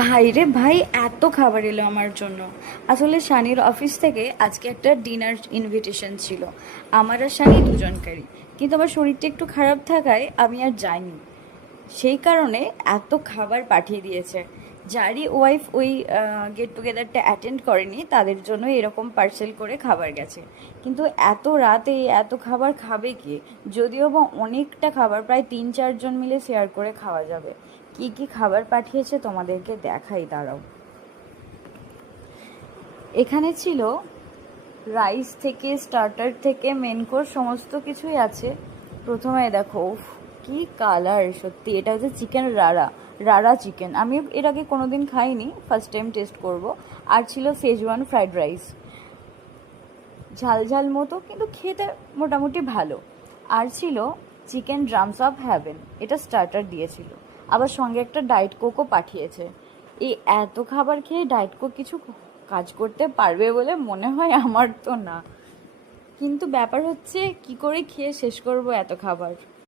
ভাই রে ভাই, এত খাবার এলো আমার জন্য। আসলে শানির অফিস থেকে আজকে একটা ডিনার ইনভিটেশন ছিল, আমার আর শানি দুজনকারই। কিন্তু আমার শরীরটা একটু খারাপ থাকায় আমি আর যাইনি। সেই কারণে এত খাবার পাঠিয়ে দিয়েছে। যারই ওয়াইফ ওই গেট টুগেদারটা অ্যাটেন্ড করেনি তাদের জন্য এরকম পার্সেল করে খাবার গেছে। কিন্তু এত রাতে এত খাবার খাবে কে? যদিও বা অনেকটা খাবার, প্রায় 3-4 জন মিলে শেয়ার করে খাওয়া যাবে। কি কি খাবার পাঠিয়েছে তোমাদেরকে দেখাই, দাঁড়াও। এখানে ছিল রাইস থেকে স্টার্টার থেকে মেন কোর্স সমস্ত কিছুই আছে। প্রথমে দেখো, উফ, কি কালার! সত্যি এটা হচ্ছে চিকেন রাড়া। রাড়া চিকেন আমি এর আগে কোনোদিন খাইনি, ফার্স্ট টাইম টেস্ট করব। আর ছিল সেজওয়ান ফ্রাইড রাইস, ঝাল ঝাল মতো কিন্তু খেতে মোটামুটি ভালো। আর ছিল চিকেন ড্রামস অফ হ্যাভেন, এটা স্টার্টার দিয়েছিল। আবার সঙ্গে একটা ডায়েট কোকও পাঠিয়েছে। এই এত খাবার খেয়ে ডায়েট কোক কিছু কাজ করতে পারবে বলে মনে হয় আমার তো না। কিন্তু ব্যাপার হচ্ছে কি করে খেয়ে শেষ করব এত খাবার।